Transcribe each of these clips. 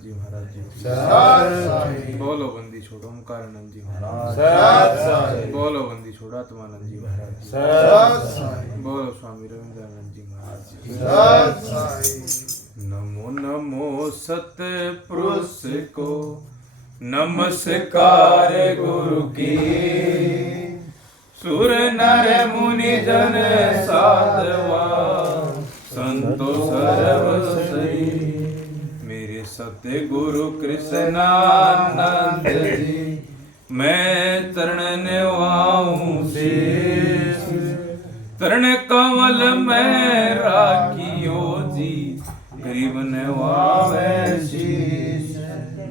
जी महाराज जी। बोलो बंदी छोड़ो ओमकारानंद जी महाराज। बोलो बंदी छोड़ो आत्मानंद जी महाराज। बोलो स्वामी रविंद्रानंद जी महाराज जी। नमो नमो सतपुरुष को नमस्कार गुरु की। सुर नर मुनि जन साधवा संतो सर्व सही। मेरे सत्य गुरु कृष्णानंद जी मैं चरण निवाऊं शेष। चरण कमल में राखियो जी गरीब नवावे शीश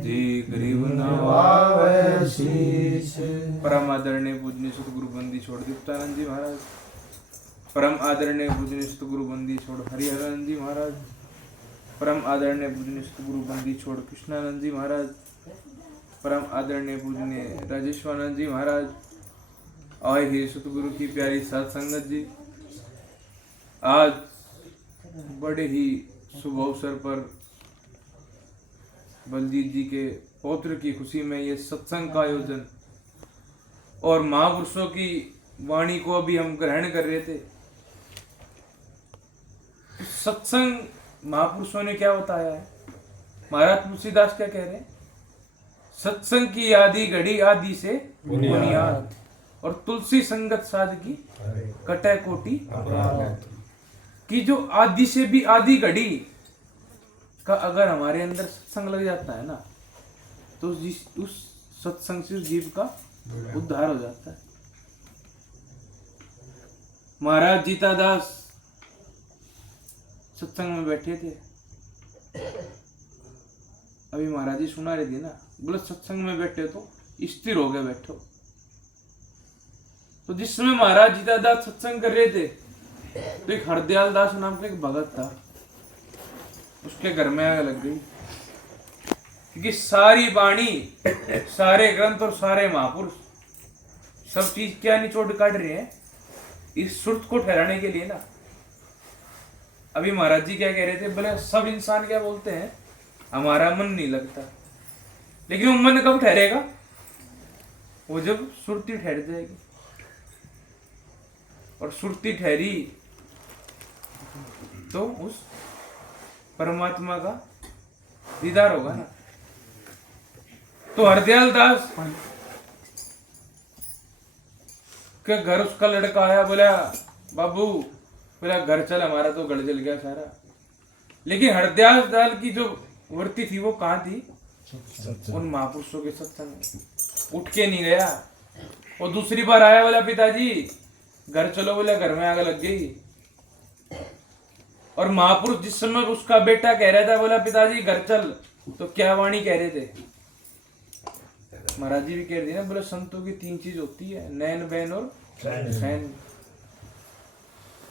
जी गरीब नवावे शीश। परम आदरणीय पूजनीय सतगुरु बंदी छोड़ दीप्तानंद जी महाराज। परम आदरणीय पूजनीय सतगुरु बंदी छोड़ हरिहरानंद जी महाराज। परम आदरणीय पूजनीय सतगुरु बंदी छोड़ कृष्णानंद जी महाराज। परम आदरणीय पूजनीय राजेश्वरानंद जी महाराज। आए ही सतगुरु की प्यारी साध संगत जी, आज बड़े ही शुभ अवसर पर बलजीत जी के पौत्र की खुशी में ये सत्संग का आयोजन और महापुरुषों की वाणी को अभी हम ग्रहण कर रहे थे। सत्संग महापुरुषों ने क्या बताया है, महाराज तुलसीदास क्या कह रहे हैं, सत्संग की आदि घड़ी आदि से बुनियाद और तुलसी संगत साध की कटे कोटि कि जो आदि से भी आदि घड़ी का अगर हमारे अंदर सत्संग लग जाता है ना तो उस सत्संग से जीव का उद्धार हो जाता है। महाराज जीतादास सत्संग में बैठे थे, अभी महाराज जी सुना रहे थे ना, बोले सत्संग में बैठे तो स्थिर हो गए बैठो। तो जिस समय महाराज जीतादास सत्संग कर रहे थे तो एक हरदयाल दास नाम का एक भगत था, उसके घर में आग लग गई क्योंकि सारी वाणी सारे ग्रंथ और सारे महापुरुष सब चीज क्या निचोड़ काट रहे हैं इस सुरत को ठहराने के लिए ना। अभी महाराज जी क्या कह रहे थे, बोले सब इंसान क्या बोलते हैं हमारा मन नहीं लगता, लेकिन वो मन कब ठहरेगा, वो जब सुरती ठहर जाएगी। और सुरती ठहरी तो उस परमात्मा का दीदार होगा ना। तो हरदयाल दास के घर उसका लड़का आया, बोला बाबू, बोला घर चल, हमारा तो गढ़ जल गया सारा। लेकिन हरदयाल दास की जो वृत्ति थी वो कहाँ थी, उन महापुरुषों के सत्संग में। उठ के नहीं गया। वो दूसरी बार आया, बोला पिताजी घर चलो, बोला घर में आग लग गई। और महापुरुष जिस समय उसका बेटा कह रहा था, बोला पिताजी घर चल, तो क्या वाणी कह रहे थे, महाराज जी भी कह रहे थे ना, बोले संतों की तीन चीज होती है, नैन बैन और सैन।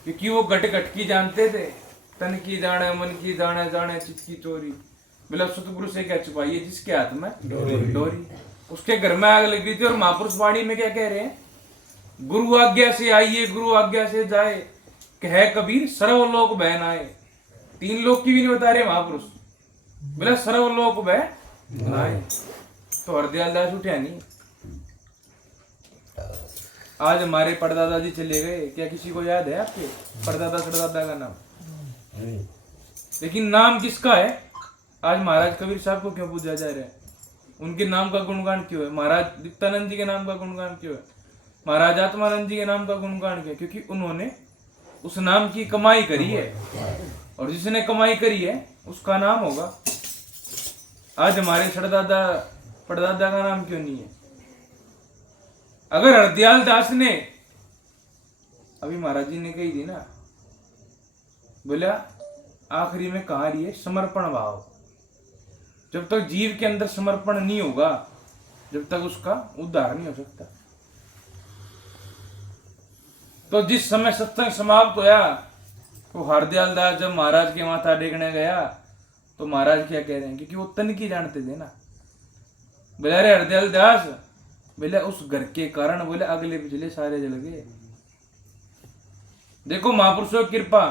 क्योंकि वो घट घट की जानते थे, तन की जाने मन की जाने जाने चित्त की चोरी। बोला सतगुरु से क्या छुपाइए जिसके हाथ में डोरी। उसके घर में आग लग गई थी। और महापुरुष वाणी में क्या कह रहे हैं, गुरु आज्ञा से आइए गुरु आज्ञा से जाए, कहे कबीर सर्वलोक बहन आए। तीन लोक की भी नहीं बता रहे महापुरुष, बोला सर्वलोक बहन आए। तो हरदयाल दास उठा नहीं। आज हमारे परदादा जी चले गए, क्या किसी को याद है आपके परदादा सरदादा का नाम? लेकिन नाम किसका है? आज महाराज कबीर साहब को क्यों पूजा जा रहा है, उनके नाम का गुणगान क्यों है? महाराज दीप्तानंद जी के नाम का गुणगान क्यों है? महाराज आत्मानंद जी के नाम का गुणगान क्यों? क्योंकि उन्होंने उस नाम की कमाई करी है, और जिसने कमाई करी है उसका नाम होगा। आज हमारे सरदादा परदादा का नाम क्यों नहीं है? अगर हरदयाल दास ने, अभी महाराज जी ने कही थी ना, बोला आखिरी में कहा रही है समर्पण भाव। जब तक जीव के अंदर समर्पण नहीं होगा, जब तक उसका उद्धार नहीं हो सकता। तो जिस समय सत्संग समाप्त होया, तो हरदयाल दास जब महाराज के माथा टेकने गया, तो महाराज क्या कह रहे हैं, क्योंकि वो तन की जानते थे ना। बोले अरे हरदयाल दास, बोले उस घर के कारण, बोले अगले पिछले सारे जल गए। देखो महापुरुषों की कृपा,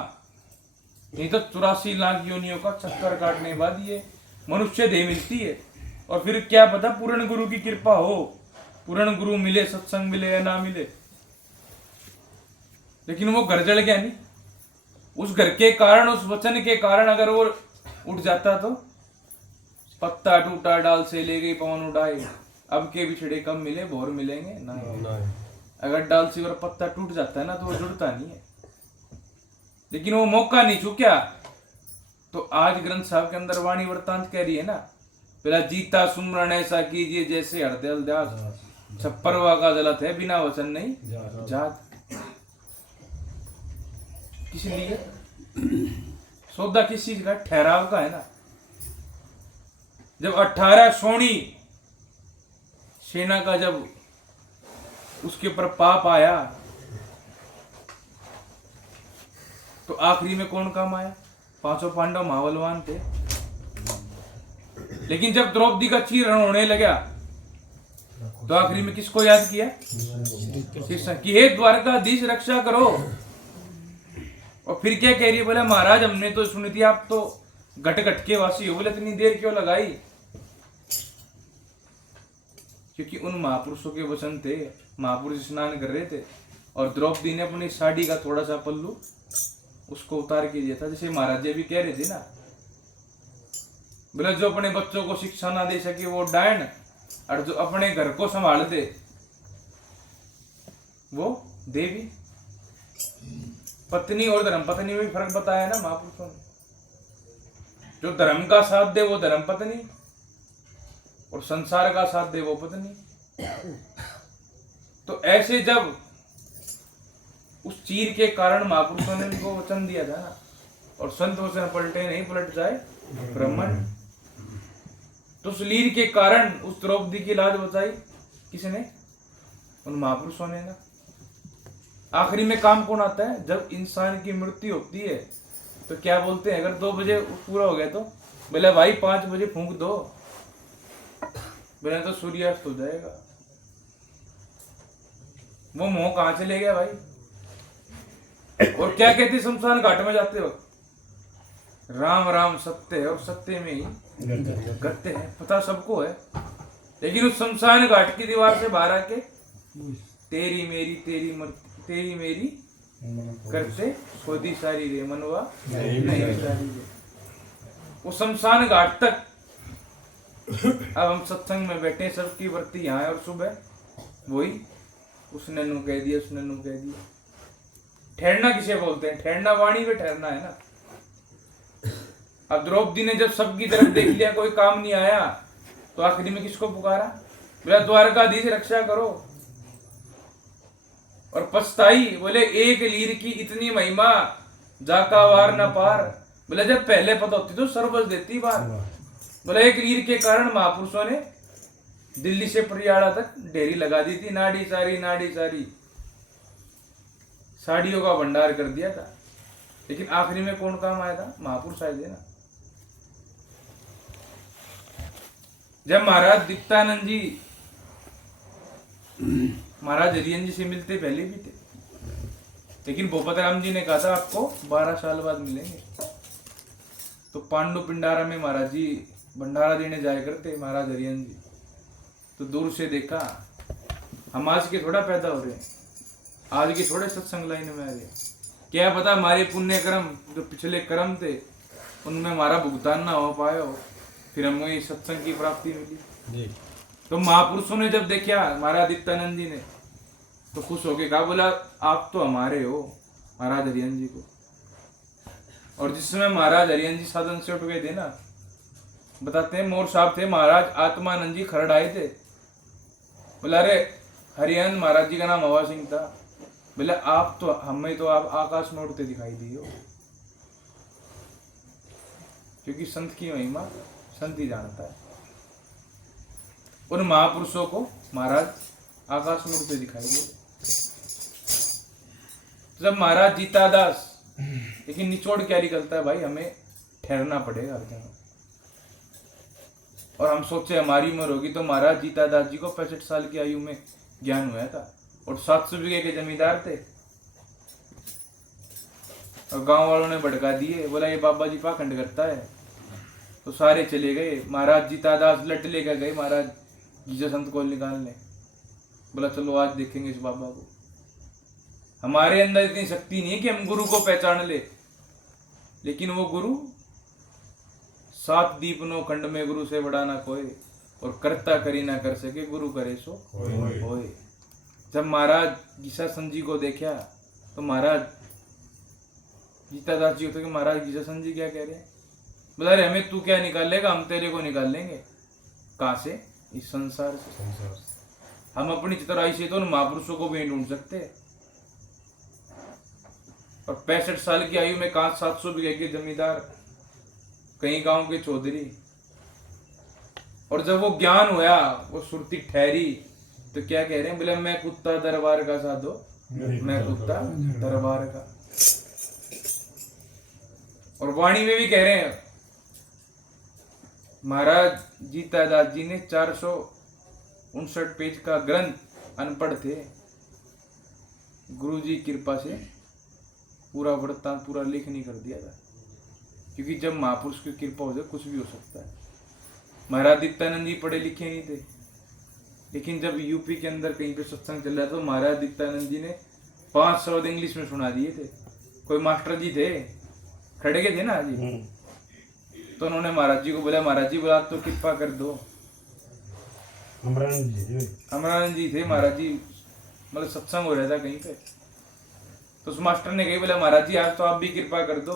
नहीं तो 84 लाख योनियों का चक्कर काटने के बाद ये मनुष्य देह मिलती है। और फिर क्या पता पूर्ण गुरु की कृपा हो, पूर्ण गुरु मिले, सत्संग मिले या ना मिले, लेकिन वो घर जल गया नहीं। उस घर के कारण, उस वचन के कारण अगर वो उठ जाता तो पत्ता टूटा डाल से ले गई पवन उड़ाए, अब के बिछड़े कब मिले भोर मिलेंगे ना। अगर डाल से और पत्ता टूट जाता है ना तो वो जुड़ता नहीं है, लेकिन वो मौका नहीं चूक्या। तो आज ग्रंथ साहब के अंदर वाणी वृत्तांत कह रही है ना, पहला जीता सुमरण ऐसा कीजिए जैसे हरदल दास, छप्परवा का जलत है बिना वचन नहीं जात। किस लिए सौदा किस चीज का, ठहराव का है ना। जब 18 सोनी सेना का जब उसके ऊपर पाप आया तो आखिरी में कौन काम आया? 5 पांडव महाबलवान थे, लेकिन जब द्रौपदी का चीरण होने लगा तो आखिरी में किसको याद किया? कृष्ण की, हे द्वारकाधीश रक्षा करो। और फिर क्या कह रही है? बोले महाराज हमने तो सुनी थी आप तो घट घट के वासी हो, बोले इतनी देर क्यों लगाई? क्योंकि उन महापुरुषों के वचन थे, महापुरुष स्नान कर रहे थे और द्रौपदी ने अपनी साड़ी का थोड़ा सा पल्लू उसको उतार के दिया था। जैसे महाराज जी भी कह रहे थे ना, बोले जो अपने बच्चों को शिक्षा ना दे सके वो डायन, और जो अपने घर को संभाल दे वो देवी। पत्नी और धर्म पत्नी में भी फर्क बताया ना महापुरुषों ने। जो धर्म का साथ दे वो धर्म पत्नी, और संसार का साथ दे वो पत्नी। तो ऐसे जब उस चीर के कारण महापुरुषों ने उनको वचन दिया था ना, और संत वचन पलटे नहीं पलट जाए ब्राह्मण। तो उस लीर के कारण उस द्रौपदी की लाज बचाई किसने? उन महापुरुषों ने ना। आखिरी में काम कौन आता है? जब इंसान की मृत्यु होती है तो क्या बोलते हैं? अगर 2 बजे पूरा हो गया तो बोले भाई 5 बजे फूंक दो, बोले तो सूर्यास्त हो जाएगा। वो मोह कहां चले गया भाई? और क्या कहते शमशान घाट में जाते हो? राम राम सत्य है और सत्य में ही गत्य है, पता सबको है। लेकिन उस शमशान घाट की दीवार से बाहर आके तेरी मेरी करते सोदी सारी रे मनवा नहीं सारी रे। वो शमशान घाट तक अब हम सत्संग में बैठे, सबकी वृत्ति यहाँ है और सुबह वही उसने नू कह दिया, उसने नू कह दिया। ठहरना किसे बोलते हैं? ठहरना वाणी में ठहरना है ना। अब द्रौपदी ने जब सबकी तरफ देख लिया कोई काम नहीं आया तो आखिरी में किसको पुकारा? बोला द्वारकाधीश रक्षा करो। और पछताई, बोले एक लीर की इतनी महिमा जाका वार न पार। बोले जब पहले पता होती तो सर्वज देती बार। बोले एक लीर के कारण महापुरुषों ने दिल्ली से परियाड़ा तक डेरी लगा दी थी, नाड़ी सारी साड़ियों का भंडार कर दिया था। लेकिन आखिरी में कौन काम आया था? महापुरुष आए थे ना। जब महाराज दीप्तानंद जी महाराज हरियन जी से मिलते पहले भी थे, लेकिन भूपत राम जी ने कहा था आपको 12 साल बाद मिलेंगे। तो पांडु पिंडारा में महाराज जी भंडारा देने जाया करते महाराज हरियन जी। तो दूर से देखा, हम आज के थोड़ा पैदा हो रहे हैं, आज के थोड़े सत्संग लाइन में आ रहे। क्या पता हमारे पुण्य कर्म जो पिछले कर्म थे उनमें हमारा भुगतान ना हो पाया हो, फिर हमें ये सत्संग की प्राप्ति मिली। तो महापुरुषों ने जब देखा महाराज दीप्तानंद जी ने तो खुश होके कहा, बोला आप तो हमारे हो महाराज हरियन जी को। और जिस समय महाराज हरियन जी साधन से उठ गए थे ना, बताते हैं मोर साहब थे, महाराज आत्मानंद जी खरड़ आए थे। बोला अरे हरियन, महाराज जी का नाम हवा सिंह था। बोला आप तो हमें तो आप आकाश में उड़ते दिखाई दिए हो। क्योंकि संत की महिमा संत ही जानता है। उन महापुरुषों को महाराज आकाश में उड़ते दिखाई दिए। जब महाराज जीतादास, लेकिन निचोड़ क्या निकलता है भाई? हमें ठहरना पड़ेगा हर जगह। और हम सोचे हमारी उम्र होगी तो महाराज जीतादास जी को 65 साल की आयु में ज्ञान हुआ था और 700 बीघे के जमींदार थे। और गांव वालों ने भड़का दिए, बोला ये बाबा जी पाखंड करता है। तो सारे चले गए। महाराज जीतादास लट लेकर गए महाराज जीजा संत को निकालने। बोला चलो आज देखेंगे इस बाबा को। हमारे अंदर इतनी शक्ति नहीं है कि हम गुरु को पहचान ले, लेकिन वो गुरु 7 दीप 9 खंड में गुरु से बड़ा ना कोई, और करता करी ना कर सके गुरु करे सो होए। जब महाराज गीसा संत जी को देखा तो महाराज जीतादास जी होते कि महाराज गीसा संत जी क्या कह रहे हैं? बोला अरे हमें तू क्या निकालेगा, हम तेरे को निकाल लेंगे। कहाँ से? इस संसार से। हम अपनी चतुराई से तो उन महापुरुषों को भी नहीं ढूंढ सकते। और 65 साल की आयु में 500-700 बीघे के जमींदार, कई गांव के चौधरी, और जब वो ज्ञान हुआ, वो सुरती ठहरी, तो क्या कह रहे हैं? बोले मैं कुत्ता दरबार का साधो, मैं कुत्ता दरबार का। और वाणी में भी कह रहे हैं महाराज जीतादास जी ने 459 पेज का ग्रंथ अनपढ़ थे, गुरु जी कृपा से पूरा वृत्तांत पूरा लेख नहीं कर दिया था, क्योंकि जब महापुरुष की कृपा हो जाए कुछ भी हो सकता है। महाराज दीप्तानंद जी पढ़े लिखे नहीं थे, लेकिन जब यूपी के अंदर कहीं पे सत्संग चल रहा था तो महाराज दीप्तानंद जी ने 5 शब्द इंग्लिश में सुना दिए थे। कोई मास्टर जी थे, खड़े के थे ना जी, तो उन्होंने महाराज जी को बोला महाराज जी बोला तो कृपा कर दो। अमरानंद जी थे महाराज जी, मतलब सत्संग हो रहा था कहीं पे, तो उस मास्टर ने कही बोला महाराज जी आज तो आप भी कृपा कर दो।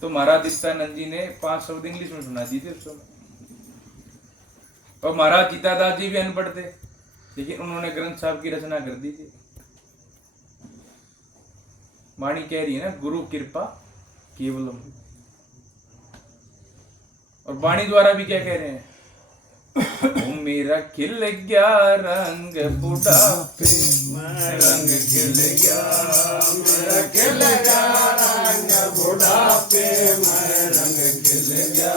तो महाराज दीप्तानंद जी ने 5 शब्द इंग्लिश में सुना दिए थे उस समय। और महाराज जीतादास जी भी अनपढ़ थे, लेकिन उन्होंने ग्रंथ साहब की रचना कर दी थी। वाणी कह रही है ना गुरु कृपा केवलम। और वाणी द्वारा भी क्या कह रहे हैं? ओ मेरा खिल गया रंग बुढ़ापे में, रंग खिल गया मेरा खिल गया रंग बुढ़ापे में, रंग खिल गया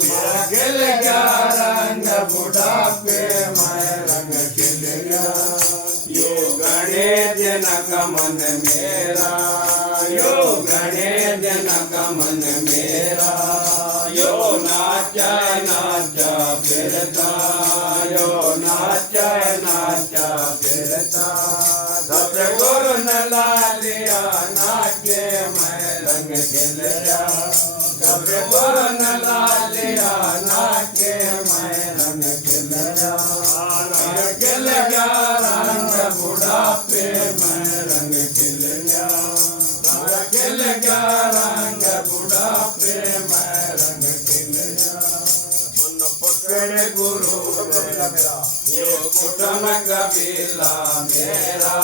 मेरा खिल गया रंग बुढ़ापे में, रंग खिल गया। यो गणेश जनक मन मेरा, यो गणेश जनक मन मेरा, यो नाचा नाचा फिरता, यो नाचा नाचा फिरता। सतगुरु न लालिया नाचे मैं रंग खिल गया, सतगुरु न लालिया नाचे मैं रंग खिल गया, रंग खिल गया रंग बुढ़ापे में, रंग खिल गया, रंग खिल गया रंग बुढ़ापे में, रंग खिल गया। मन पकड़ गुरु मेरा, यो कुटुम कबीला मेरा,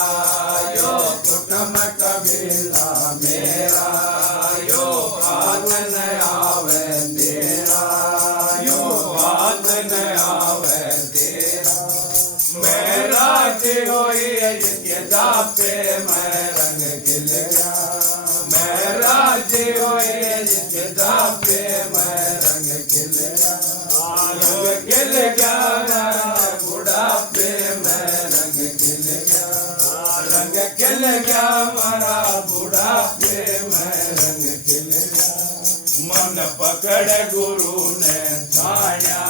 यो कुटुम कबीला मेरा, यो हाथ न आवे तेरा, यो हाथ न आवे तेरा। मेरा होई जिसके जापे मैं रंग खिल गया, मेरा होई जिसके जापे मैं रंग खिल गया, रंग खिल गया बुढ़ापे में, रंग खिल गया, रंग खिल गया मारा बुढ़ापे में, रंग खिल गया। मन पकड़ गुरु ने ताड़ा,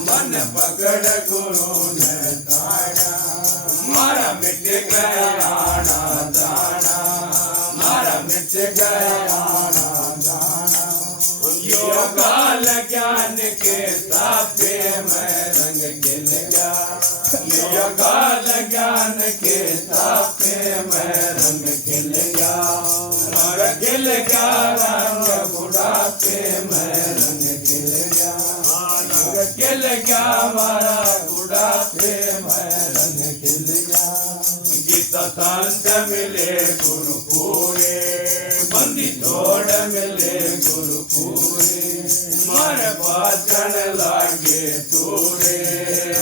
मन पकड़ गुरु ने ताड़ा, मारा मिट गया आना जाना, मारा मिट गया आना जाना। यो काल ज्ञान के तापे में रंग खिल गया, यो काल ज्ञान के तापे में रंग खिल गया, रंग खिल गया रंग बुढ़ापे में, रंग खिल गया, रंग खिल गया मारा बुढ़ापे में, रंग खिल गया। गीता संत मिले गुरु पूरे, बंदी छोड़ मिले गुरु पूरे, मारे बाजन लागे तूरे,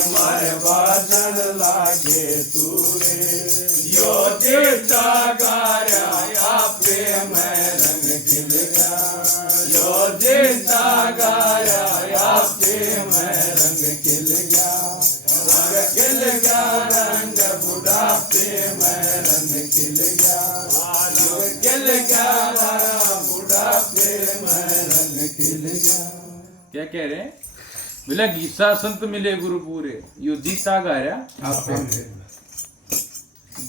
मारे बाजन लागे तूरे। यो देवता गाया आपे में रंग खिल गया, यो देवता गाया आपे में रंग खिल गया, रंग खिल गया रंग बुढ़ापे में, रंग खिल गया, रंग खिल गया बुढ़ापे में, रंग खिल गया। क्या कह रहे हैं? बोला गीसा संत मिले गुरु पूरे, यो जीता गा रहा आप पे।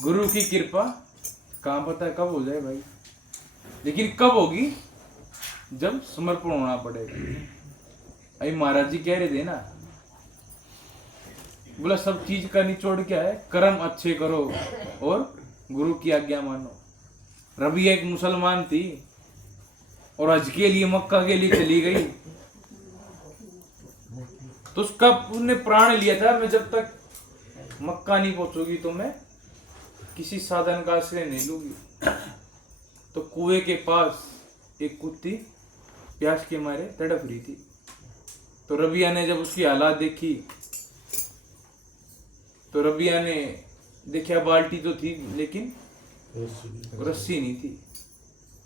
गुरु की कृपा कहाँ पता है कब हो जाए भाई, लेकिन कब होगी? जब समर्पण होना पड़ेगा। अभी महाराज जी कह रहे थे ना, बोला सब चीज का निचोड़ क्या है? कर्म अच्छे करो और गुरु की आज्ञा मानो। रबिया एक मुसलमान थी और हज के लिए मक्का के लिए चली गई, तो उसका उसने प्राण लिया था, मैं जब तक मक्का नहीं पहुंचूंगी तो मैं किसी साधन का आश्रय नहीं लूंगी। तो कुएं के पास एक कुत्ती प्यास के मारे तड़प रही थी। तो रबिया ने जब उसकी हालात देखी, तो रबिया ने देखा बाल्टी तो थी लेकिन रस्सी नहीं थी।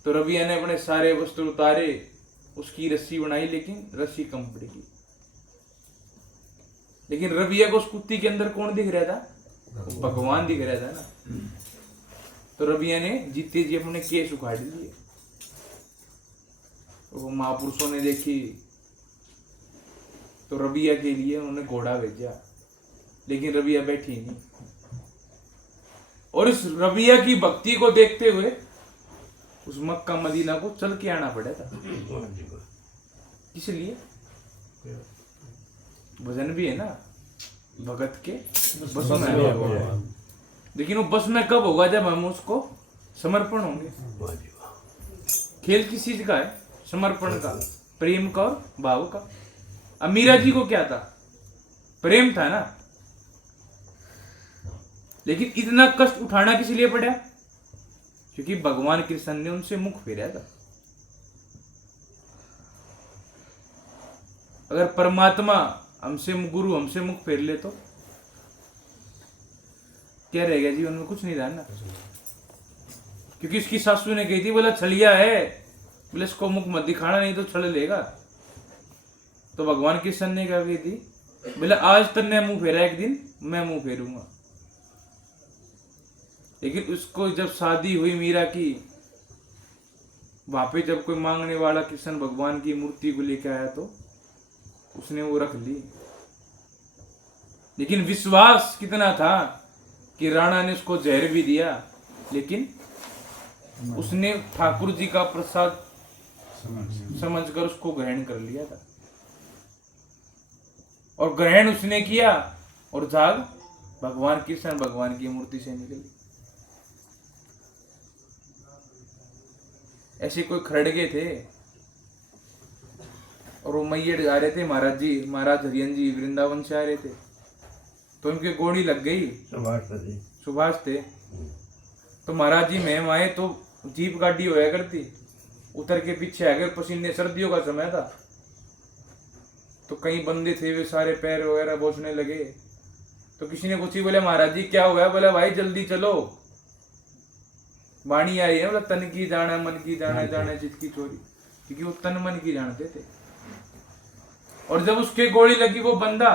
तो रबिया ने अपने सारे वस्त्र उतारे, उसकी रस्सी बनाई, लेकिन रस्सी कम पड़ेगी। लेकिन रबिया को उस कुत्ती के अंदर कौन दिख रहा था? भगवान दिख रहा था ना। तो रबिया ने जीते जी अपने केस उखाड़ लिए। वो महापुरुषों ने देखी तो रबिया के लिए उन्होंने घोड़ा भेजा, लेकिन रबिया बैठी नहीं। और इस रबिया की भक्ति को देखते हुए उस मक्का मदीना को चल के आना पड़ा था। इसलिए भजन भी है ना, भगत के बस में है। लेकिन वो बस में कब होगा? जब हम उसको समर्पण होंगे। खेल किस चीज का है? समर्पण का, प्रेम का और भाव का। अब मीरा जी को क्या था? प्रेम था ना, लेकिन इतना कष्ट उठाना किस लिए पड़ा? क्योंकि भगवान कृष्ण ने उनसे मुख फेरा था। अगर परमात्मा हमसे, गुरु हमसे मुख फेर ले तो क्या रहेगा जीवन में? कुछ नहीं रहा ना। क्योंकि उसकी सासू ने कही थी, बोला छलिया है, बोले इसको मुख मत दिखाना नहीं तो छल लेगा। तो भगवान कृष्ण ने क्या कही थी? बोला आज तन्ने मुंह फेरा, एक दिन मैं मुंह फेरूंगा। लेकिन उसको जब शादी हुई मीरा की, वहां पे जब कोई मांगने वाला कृष्ण भगवान की मूर्ति को लेकर आया तो उसने वो रख ली। लेकिन विश्वास कितना था कि राणा ने उसको जहर भी दिया, लेकिन उसने ठाकुर जी का प्रसाद समझकर उसको ग्रहण कर लिया था। और ग्रहण उसने किया और जाग भगवान कृष्ण भगवान की मूर्ति से निकली। ऐसे कोई खड़गे थे और वो मैयड़ जा रहे थे, महाराज हरियन जी वृंदावन से आ रहे थे, तो उनके गोली लग गई। सुभाष थे। तो महाराज जी में आए तो जीप गाड़ी होया करती, उतर के पीछे आ गए। पसीने, सर्दियों का समय था, तो कई बंदे थे, वे सारे पैर वगैरह बोझने लगे। तो किसी ने पूछी, बोले महाराज जी क्या हो गया? बोले भाई जल्दी चलो, वाणी आई है, बोला तन की जाने मन की जाने, जाने चित की चोरी। क्योंकि वो तन मन की जानते थे। और जब उसके गोली लगी वो बंदा,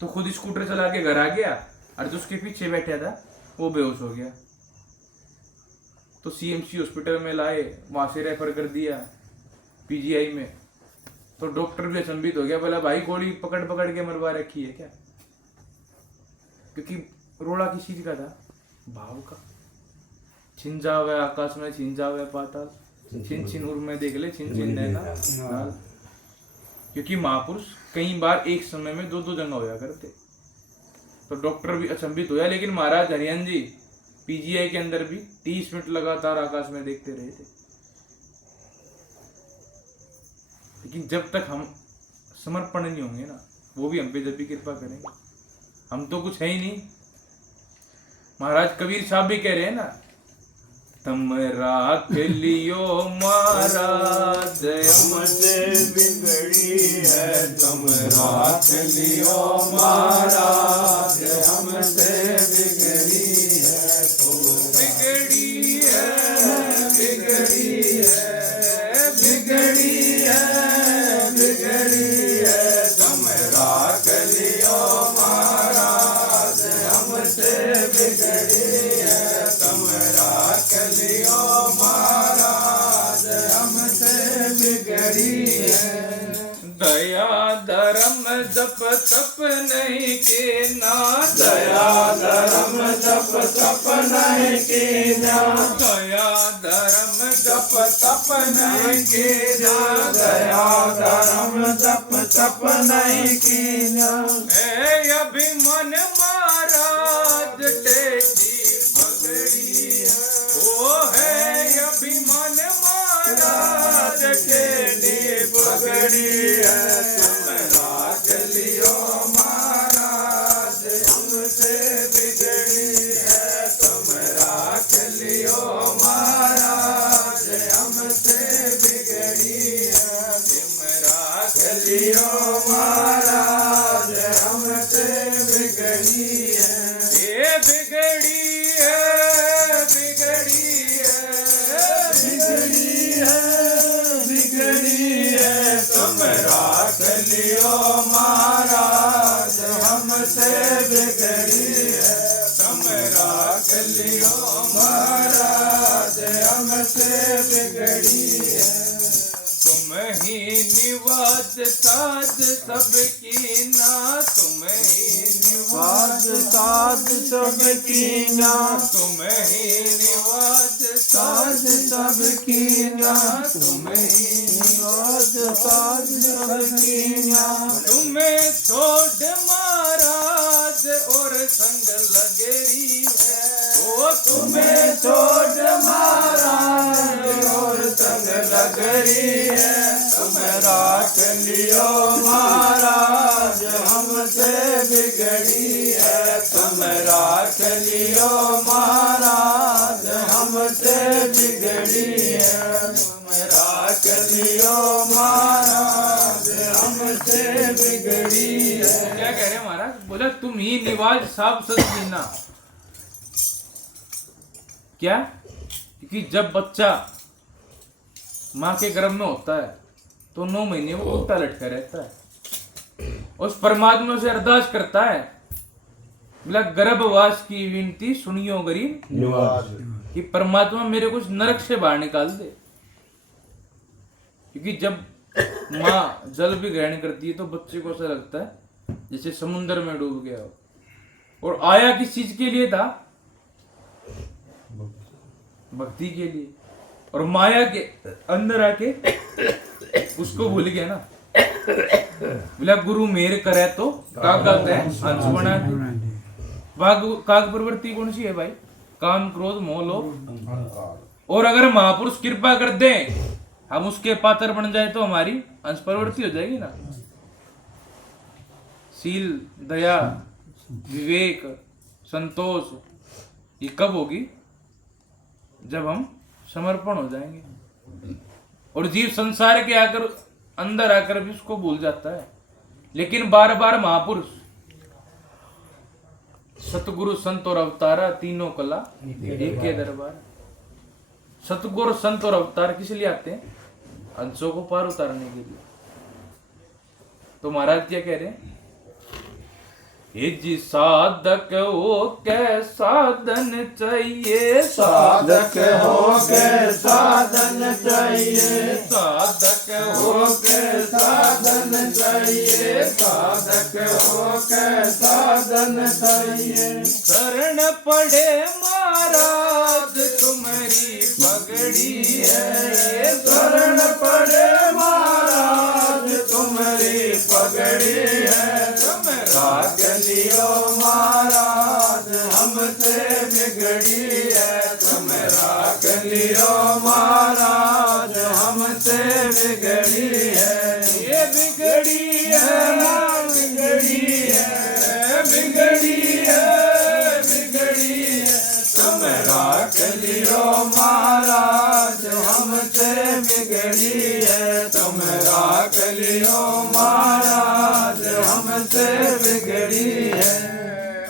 तो खुद स्कूटर चला के घर आ गया, और जो उसके पीछे बैठा था वो बेहोश हो गया। तो सीएमसी हॉस्पिटल में लाए, वहां से रेफर कर दिया पीजीआई में। तो डॉक्टर भी अचंभित हो गया, बोला भाई गोली पकड़ पकड़ के मरवा रखी है क्या? क्योंकि रोड़ा किस चीज का था? भाव का। छिन जावे आकाश में, छिन जावे पाताल, छिन छिन उर में देख ले, छिन छिन नैना। क्योंकि महापुरुष कई बार एक समय में दो जगह होया करते। तो डॉक्टर भी अचंभित होया, लेकिन महाराज हरियन जी पीजीआई के अंदर भी 30 मिनट लगातार आकाश में देखते रहे थे। लेकिन जब तक हम समर्पण नहीं होंगे ना, वो भी हम पे जब भी कृपा करेंगे। हम तो कुछ है ही नहीं। महाराज कबीर साहब भी कह रहे हैं ना, तम राख लियो महाराज हमसे बिगड़ी है, तम राख लियो महाराज हमसे बिगड़ी है, तो बिगड़ी है, बिगड़ी है, बिगड़ी है, बिगड़ी है, तम राख लियो महाराज हमसे बिगड़ी है, तम राख लियो महाराज हमसे बिगड़ी है। दया जप तप नहीं कीना, दया धर्म जप तप नहीं कीना, दया धर्म जप तप नहीं कीना, दया धर्म जप तप नहीं कीना। है अभिमन महाराज टेढ़ी पगड़ी, ओ है अभिमन महाराज टेढ़ी पगड़ी है। तुम राख लियो महाराज हमसे बिगड़ी है, तुम राख लियो महाराज हमसे बिगड़ी है, तुम राख लियो महाराज हमसे बिगड़ी है। ये बिगड़ी है, बिगड़ी है, बिगड़ी है, बिगड़ी है, तुम राख लियो महाराज हमसे बिगड़ी है, तुम राख लियो महाराज हमसे बिगड़ी है। तुम ही निवाज साध सबकी ना, तुम ही निवाज साध सबकी ना, तुम ही निवाज साध सबकी ना, तुम ही निवाज साध सबकी ना। तुम्हें छोड़ महाराज और संग लगेरी है, ओ तुम्हें छोड़ महाराज और संग लगरी है, तुम राख लियो महाराज हमसे बिगड़ी है, तुम राख लियो महाराज हमसे बिगड़ी है, तुम राख लियो महाराज हमसे बिगड़ी है। क्या कह रहे हैं महाराज? बोला तुम ही निवाज साब सदीना। क्या? क्योंकि जब बच्चा माँ के गर्भ में होता है तो 9 महीने वो कुत्ता लटका रहता है, उस परमात्मा से अरदास करता है, बोला गर्भवास की विनती सुनियो गरीब निवाज, कि परमात्मा मेरे को नरक से बाहर निकाल दे। क्योंकि जब माँ जल भी ग्रहण करती है तो बच्चे को ऐसा लगता है जैसे समुद्र में डूब गया हो, और आया किस चीज के लिए था? भक्ति के लिए। और माया के अंदर आके उसको भूल गया ना, बोला गुरु मेर करे तो कागज है हंस बना दे। काग प्रवृत्ति कौन सी है भाई? काम क्रोध मोह लोभ। और अगर महापुरुष कृपा कर दे, हम उसके पात्र बन जाए तो हमारी अंश प्रवृत्ति हो जाएगी ना। शील, दया, विवेक, संतोष ये कब होगी? जब हम समर्पण हो जाएंगे। और जीव संसार के आकर अंदर आकर भी उसको भूल जाता है, लेकिन बार बार महापुरुष सतगुरु संत और अवतारा तीनों कला एक के दरबार। सतगुरु संत और अवतार किस लिए आते हैं? अंशों को पार उतारने के लिए। तो महाराज क्या कह रहे हैं? ये जी साधक हो के साधन चाहिए, साधक हो के साधन चाहिए, साधक हो के साधन चाहिए, साधक हो के साधन चाहिए। शरण पड़े महाराज तुम्हारी पगड़ी है, ये शरण पड़े महाराज तुम्हारी पगड़ी है, तुम राख लियो महाराज हमसे बिगड़ी है, तुम राख लियो महाराज हमसे बिगड़ी है। ये बिगड़ी है, बिगड़ी है, बिगड़ी है, बिगड़ी है, तुम राख लियो महाराज हमसे बिगड़ी है, तुम राख लियो महाराज हमसे बिगड़ी है।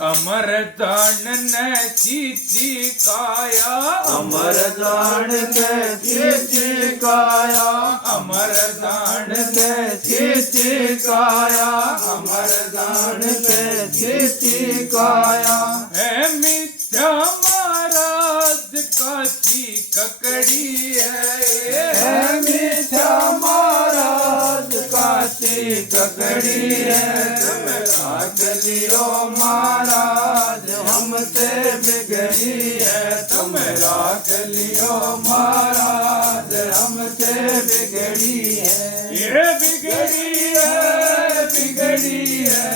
अमर दान ने चीची काया, अमर दान के चीची काया, अमर दान के चीची काया, अमर दान के चीची काया। है मिथ्या महाराज काची ककड़ी है, है मीठा महाराज काची लकड़ी है तुम राख लियो महाराज हमसे बिगड़ी है तुम राख लियो महाराज हमसे बिगड़ी है ये बिगड़ी है बिगड़ी है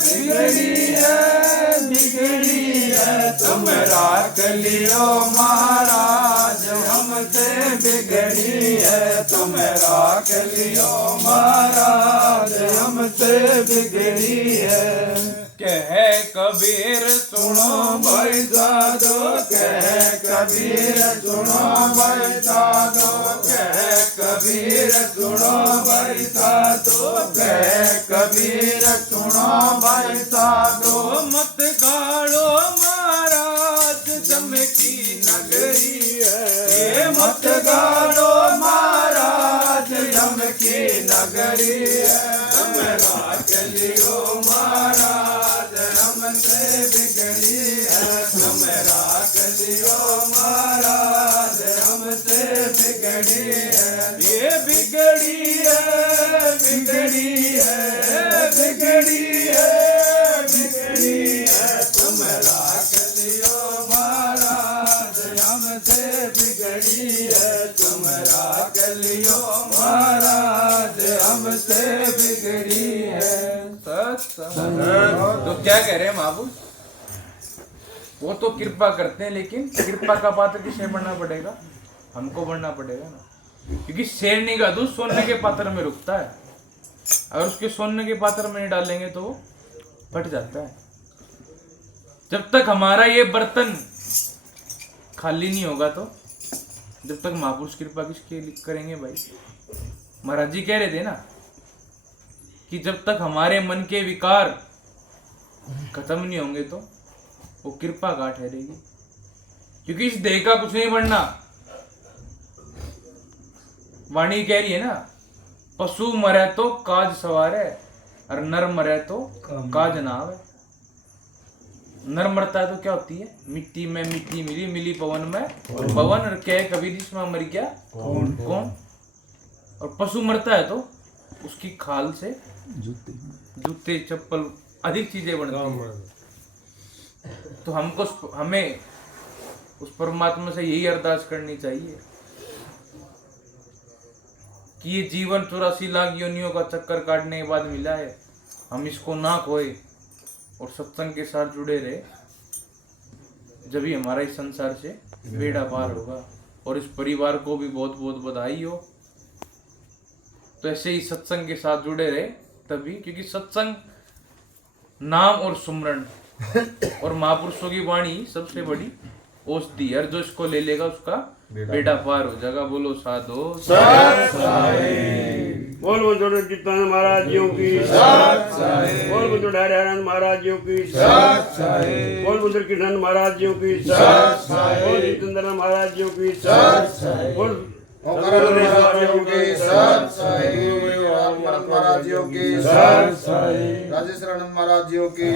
बिगड़ी है बिगड़ी है तुम राख लियो महाराज हमसे बिगड़ी है तुम राख लियो महाराज हमसे बिगड़ी है कह कबीर सुनो भाई साधो कह कबीर सुनो भाई साधो कह कबीर सुनो भाई साधो कह कबीर सुनो भाई साधो मत गाड़ो महाराज चमकी नगरी है ये मत गाड़ो महाराज चमकी नगरी है तुम राख लियो महाराज हमसे बिगड़ी है तुम राख लियो महाराज हमसे बिगड़ी है ये बिगड़ी है बिगड़ी है बिगड़ी है बिगड़ी है तुम राख लियो महाराज हमसे बिगड़ी है तुम राख लियो महाराज हमसे बिगड़ी है तो क्या कह रहे हैं महापुरुष? वो तो कृपा करते हैं, लेकिन कृपा का पात्र किसे बनना पड़ेगा? हमको बनना पड़ेगा ना, क्योंकि शेरनी का दूध सोने के पात्र में रुकता है। अगर उसके सोने के पात्र में नहीं डालेंगे तो वो फट जाता है। जब तक हमारा ये बर्तन खाली नहीं होगा, तो जब तक महापुरुष कृपा किसके करेंगे भाई? महाराज जी कह रहे थे ना कि जब तक हमारे मन के विकार खत्म नहीं होंगे तो वो कृपा का ठहरेगी, क्योंकि इस देह का कुछ नहीं बनना। वाणी कह रही है ना, पशु मरे तो काज सवार है और नर मरे तो काज नाव है। नर मरता है तो क्या होती है? मिट्टी में मिट्टी मिली, मिली पवन में पवन, और कह कबीर इसमें मर गया कौन? और पशु मरता है तो उसकी खाल से जूते चप्पल अधिक चीजें बनती हैं। तो हमें उस परमात्मा से यही अरदास करनी चाहिए कि ये जीवन 84 लाख योनियों का चक्कर काटने के बाद मिला है, हम इसको ना खोए और सत्संग के साथ जुड़े रहे, जब ही हमारा इस संसार से बेड़ा पार होगा। और इस परिवार को भी बहुत बहुत बधाई हो। तो ऐसे ही सत्संग के साथ जुड़े रहे तभी, क्योंकि सत्संग नाम और सुमरण और महापुरुषों की वाणी सबसे बड़ी औषधि है। जो इसको ले लेगा उसका बेड़ा पार हो जाएगा। बोलो साधो बोल बंजोड़ कीर्तन महाराज जियों की बोल बंजोड़ हरिहरन महाराज जियों की बोल बंजोड़ कृष्ण महाराज जियों की बोल जितेंद्र महाराज जियों की बोल महाराज योगी राजेश महाराज योगी